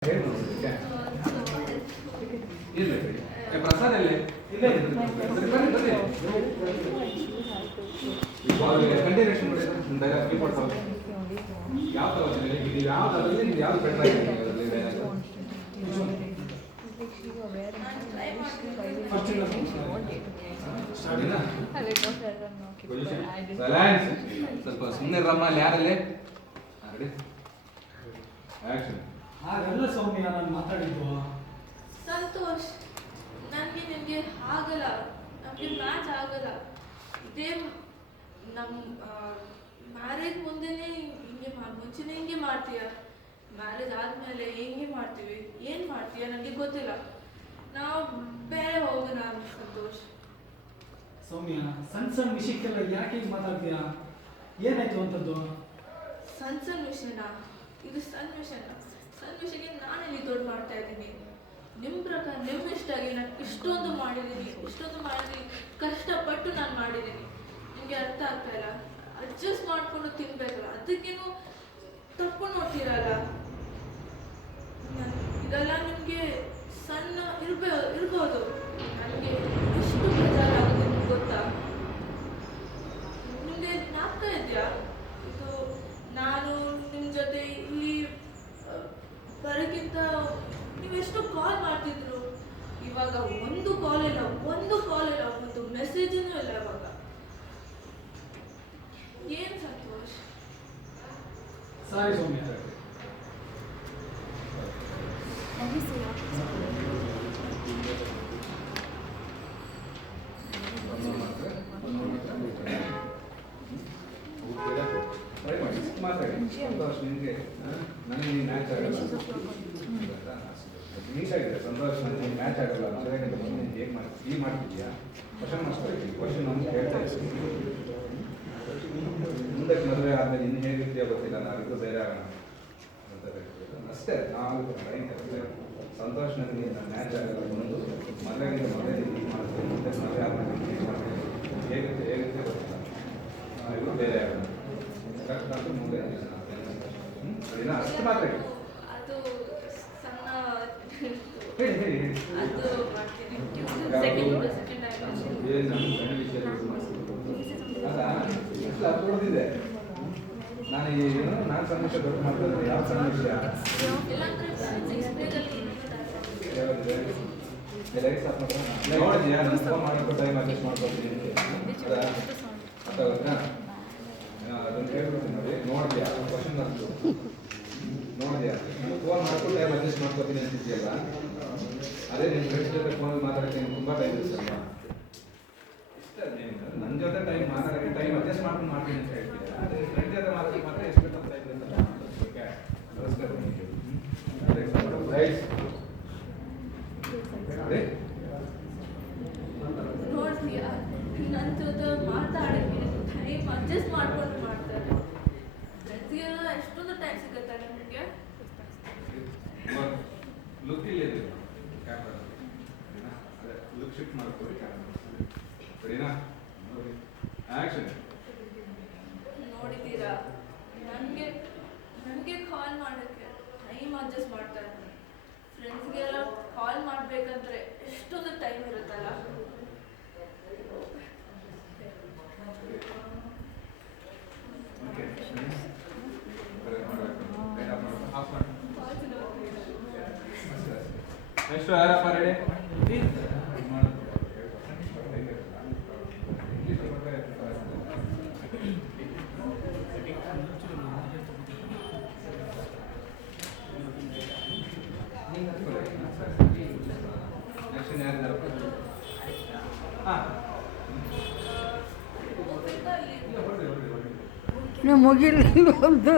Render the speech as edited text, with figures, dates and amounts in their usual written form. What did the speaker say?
ಪ್ರಸಾದ ಕಂಟಿನ್ಯೂಷನ್ ಯಾವ ಯಾವ್ದಾದ್ರಲ್ಲಿ ನಿಮ್ಗೆ ಯಾವ್ದು ಬೆಟರ್ ಆಗಿದೆ ಸ್ವಲ್ಪ ಸುಮ್ಮನೆ ರಮ್ಮ ಯಾರಲ್ಲಿ ಹಾಗೆಲ್ಲ ಸೌಮ್ಯ ನಾನು ಮಾತಾಡಿದ್ದು ಸಂತೋಷ್ ನನಗೆ ನಿಮಗೆ ಆಗಲ್ಲ, ನಮಗೆ ಮ್ಯಾಚ್ ಆಗಲ್ಲ. ಇದೇ ನಮ್ಮ ಮ್ಯಾರೇಜ್ ಮುಂದೆನೇ ಹಿಂಗೆ ಮುಂಚೆನೇ ಹಿಂಗೆ ಮಾಡ್ತೀಯ, ಮ್ಯಾರೇಜ್ ಆದಮೇಲೆ ಹಿಂಗೆ ಮಾಡ್ತೀವಿ, ಏನು ಮಾಡ್ತೀಯ ನನಗೆ ಗೊತ್ತಿಲ್ಲ. ನಾವು ಬೇರೆ ಹೋಗೋಣ ಸಂತೋಷ್. ಸೌಮ್ಯ ಸಣ್ಣ ಸಣ್ಣ ವಿಷಯಕ್ಕೆಲ್ಲ ಯಾಕೆ ಹೀಗೆ ಮಾತಾಡ್ತೀಯಾ? ಏನಾಯ್ತು ಅಂತದ್ದು? ಸಣ್ಣ ವಿಷಯನಾ? ಇದು ಸಣ್ಣ ವಿಷಯನಾ? ಸಣ್ಣ ವಿಷಯಕ್ಕೆ ನಾನೆಲ್ಲಿ ದೊಡ್ಡ ಮಾಡ್ತಾ ಇದ್ದೀನಿ? ನಿಮ್ಮ ಪ್ರಕಾರ ನಿಮ್ಮ ಇಷ್ಟಾಗಿ ನಾನು ಇಷ್ಟೊಂದು ಮಾಡಿದ್ದೀನಿ, ಕಷ್ಟಪಟ್ಟು ನಾನು ಮಾಡಿದ್ದೀನಿ. ನಿಮಗೆ ಅರ್ಥ ಆಗ್ತಾ ಇಲ್ಲ. ಅಡ್ಜಸ್ಟ್ ಮಾಡಿಕೊಂಡು ತಿನ್ಬೇಕಲ್ಲ, ಅದಕ್ಕೇನು ತಪ್ಪು ನೋಡ್ತೀರಲ್ಲ. ಇದೆಲ್ಲ ನಿಮಗೆ ಸಣ್ಣ ಇರ್ಬೋದು. ನನಗೆ ಎಷ್ಟು ಬೇಜಾರಾಗುತ್ತೆ ನಿಮ್ಗೆ ಗೊತ್ತಾ? ನಿಮಗೆ ಜ್ಞಾಪಕ ಇದೆಯಾ? ಇದು ನಾನು ನಿಮ್ಮ ಜೊತೆ ಇಲ್ಲಿ ಬರೋಕ್ಕಿಂತ ನೀವೆಷ್ಟು ಕಾಲ್ ಮಾಡ್ತಿದ್ರು. ಇವಾಗ ಒಂದು ಕಾಲ್ ಇಲ್ಲ, ಒಂದು ಮೆಸೇಜೂ ಇಲ್ಲ. ಇವಾಗ ಏನ್ ಸಂತೋಷ್? ಸಾರಿ ಸೌಮ್ಯ. ಮಾತಾಡಿ ಸಂತೋಷ್. ನಿಮಗೆ ನನಗೆ ಮ್ಯಾಚ್ ಆಗಲ್ಲ, ನೀಟಾಗಿದೆ ಸಂತೋಷ್. ನನಗೆ ಮ್ಯಾಚ್ ಆಗಲ್ಲ, ಮದುವೆಗಿಂತ ಮುಂದೆ ಹೇಗೆ ಮಾಡ್ತಿದ್ಯಾ? ಕ್ವಶನ್ ಮಾಡ್ತಾ ಕ್ವಶನ್ ನಮ್ಗೆ ಹೇಳ್ತಾ ಇದ್ದೀನಿ. ಮುಂದಕ್ಕೆ ಮದುವೆ ಆದಮೇಲೆ ಇನ್ನು ಹೇಗಿರ್ತೀಯ ಗೊತ್ತಿಲ್ಲ, ನಾವಿದ್ದು ಬೇರೆ ಆಗೋಣ ಅಂತ ಅಷ್ಟೇ. ನಾವು ಸಂತೋಷ್ ನನಗೆ ಮ್ಯಾಚ್ ಆಗಲ್ಲ, ಒಂದು ಮದುವೆಗಿಂತ ಮೊದಲೇ ಹೀಗೆ ಮಾಡ್ತೀನಿ, ಮುಂದಕ್ಕೆ ಮದುವೆ ಆದಮೇಲೆ ಹೇಗೆ ಮಾಡ್ತೀನಿ, ಹೇಗಿರುತ್ತೆ ಗೊತ್ತಿಲ್ಲ, ನಾವಿದ್ದು ಬೇರೆ ಆಗೋಣ ಕರೆಕ್ಟ್ ಮುಂದೆ ಅಷ್ಟು ಮಾತ್ರ ಅದು ಸಣ್ಣ ಹೇಳಿ ಹೇಳಿ ಅದು ಮಾಡ್ತೀನಿ. ಅಲ್ಲ ಎಷ್ಟು ಅದು ಹೊಡೆದಿದೆ. ನಾನು ಸಣ್ಣ ವಿಷಯ ದೊಡ್ಡ ಮಾಡ್ತಾ ಯಾವ ಸಣ್ಣ ವಿಷಯ ನೋಡಿದ್ಯಾ? ನಾನು ಫೋನ್ ಮಾಡೋಕ್ಕೂ ಟೈಮ್ ಅಡ್ಜಸ್ಟ್ ಮಾಡ್ಕೊಳ್ತೀನಿ ಅದಾಗುತ್ತಾ? ಅದನ್ನು ಕೇಳ್ಬಿಡ್ತೀನಿ ನೋಡಿ. ನೋಡಿದ್ಯಾ ಕ್ವಶನ್ ಬಂತು? ನೋಡಿದ್ಯಾ? ಫೋನ್ ಮಾಡ್ಕೊಂಡು ಟೈಮ್ ಅಡ್ಜಸ್ಟ್ ಮಾಡ್ಕೊತೀನಿ ಅಂತಿದ್ಯಲ್ಲ, ಅದೇ ನಿಮ್ಮ ಫ್ರೆಂಡ್ಸ್ ಜೊತೆ ಫೋನಲ್ಲಿ ಮಾತಾಡೋಕ್ಕೆ ತುಂಬ ಟೈಮ್ ಇರುತ್ತಲ್ವಾ? ಇಷ್ಟ ನನ್ನ ಜೊತೆ ಟೈಮ್ ಮಾತಾಡೋಕ್ಕೆ ಟೈಮ್ ಅಡ್ಜಸ್ಟ್ ಮಾಡ್ಕೊಂಡು ಮಾಡ್ತೀನಿ ಅಂತ ಹೇಳ್ತಿದ್ದೆ. ಅದೇ ನಿಮ್ಮ ಫ್ರೆಂಡ್ ಜೊತೆ ಮಾತಾಡೋಕ್ಕೆ ಮಾತ್ರ ಎಷ್ಟು ಟೈಮ್ ಇರುತ್ತಲ್ಲ. ಓಕೆ, ನಮಸ್ಕಾರ. ನೋಡ್ತೀಯಾ, ನನ್ನ ಜೊತೆ ಮಾತಾಡೋಕ್ಕೆ ಟೈಮ್ ಅಡ್ಜಸ್ಟ್ ಮಾಡ್ಕೊಂಡು ಮಾಡ್ತಾರೆ. ಫ್ರೆಂಡ್ಸ್ಗೆಲ್ಲ ಎಷ್ಟೊಂದು ಟೈಮ್ ಸಿಗುತ್ತೆ ನಿಮಗೆ. ಲುಕ್ ಇಲ್ಲಿದೆ ಕ್ಯಾಮ್ರಾ, ಅದೇ ಲುಕ್ ಶಿಫ್ಟ್ ಮಾಡ್ಕೊಳ್ಳಿ ಕ್ಯಾಮ್ರಾ. ಸರಿನಾ? ಆ್ಯಕ್ಷನ್. ನೋಡಿದ್ದೀರಾ, ನನಗೆ ಕಾಲ್ ಮಾಡೋಕ್ಕೆ ಟೈಮ್ ಅಡ್ಜಸ್ಟ್ ಮಾಡ್ತಾ ಇದ್ದೀನಿ. ಫ್ರೆಂಡ್ಸ್ಗೆಲ್ಲ ಕಾಲ್ ಮಾಡಬೇಕಂದ್ರೆ ಎಷ್ಟೊಂದು ಟೈಮ್ ಇರುತ್ತಲ್ಲ. ಎಷ್ಟು ಯಾರಪ್ಪ ರೆಡಿ? ನೆಕ್ಸ್ಟ್ ಯಾರಿದ್ದಾರಪ್ಪ? ಹಾಂ ಹೋಗ್ಬೇಕಾ ಇಲ್ಲಿ? ಮುಗಿಲಿ ಒಂದು